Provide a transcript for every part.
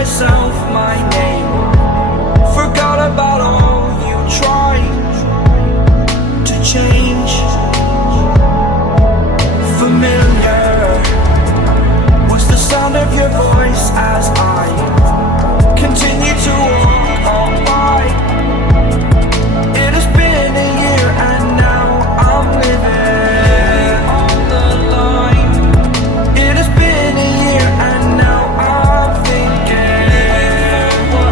myself my name. Forgot about all you tried to change. Familiar was the sound of your voice as I continue to walk on by. It has been a year and now I'm living on the line. It has been a year and now I'm thinking what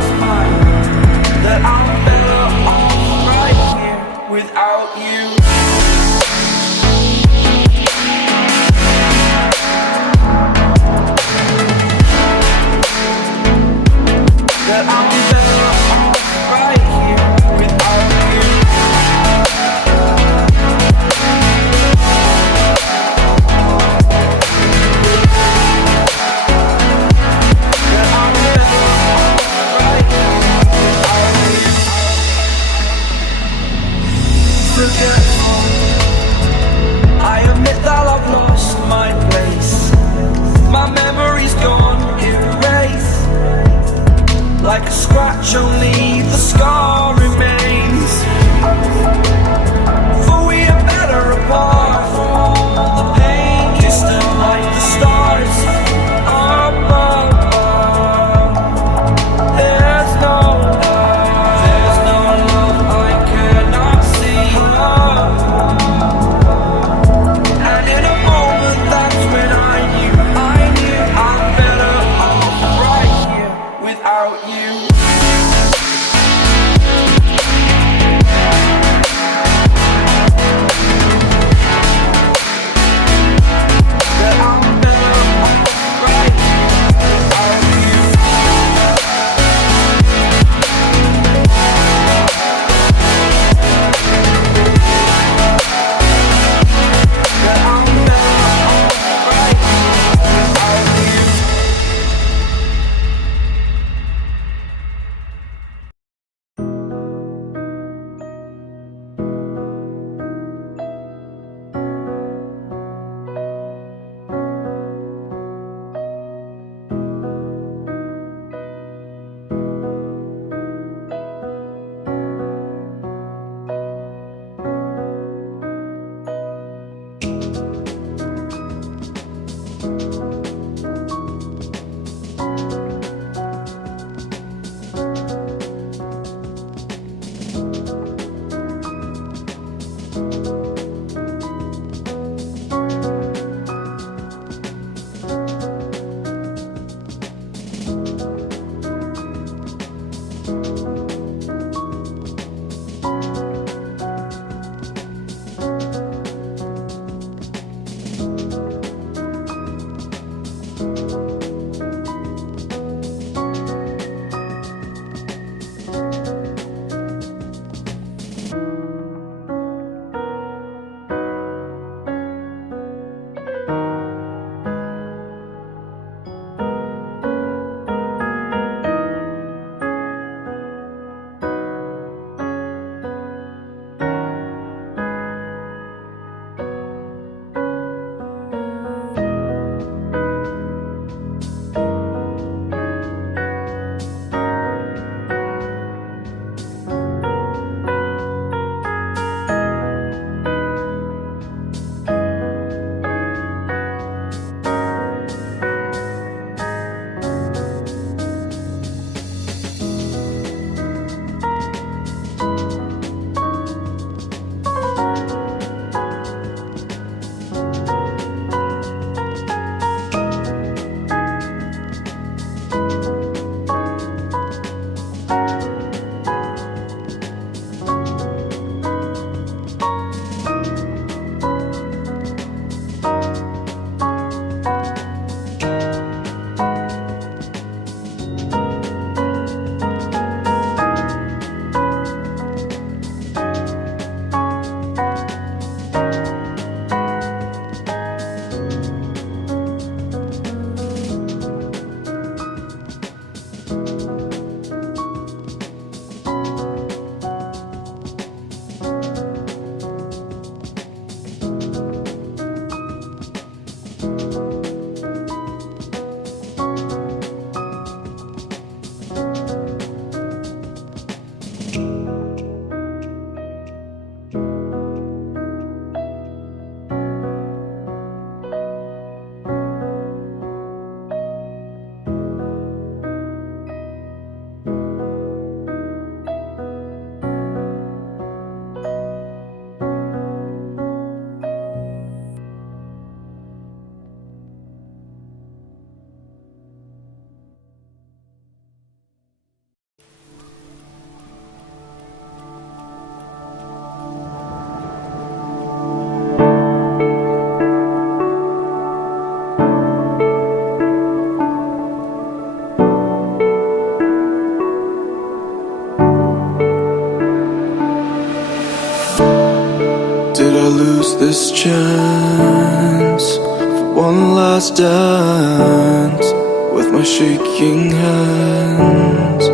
chance for one last dance. With my shaking hands,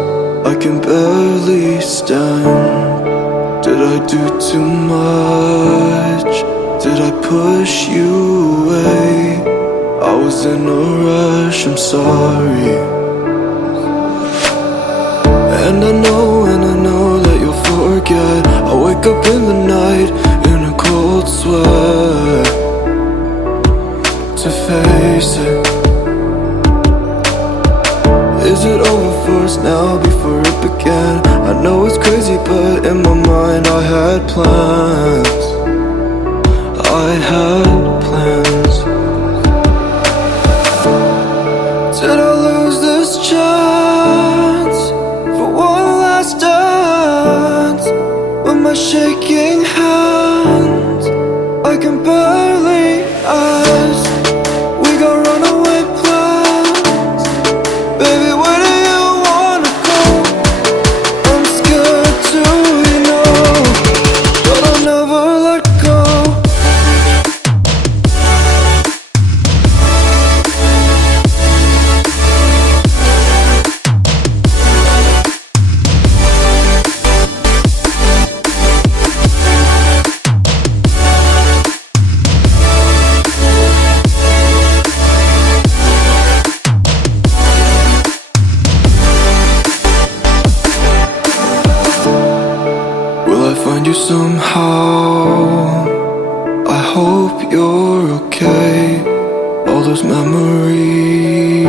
I can barely stand. Did I do too much? Did I push you away? I was in a rush, I'm sorry. And I know that you'll forget. I wake up in the night in a cold sweat to face it. Is it over for us now before it began? I know it's crazy, but in my mind I had plans. I had plans. Did I lose this chance for one last dance? With my shaking hands, I can barely ask. We got runaway plans. Baby, where do you wanna go? I'm scared too, you know, but I'll never let go. Will I find you somehow? I hope you're okay. All those memories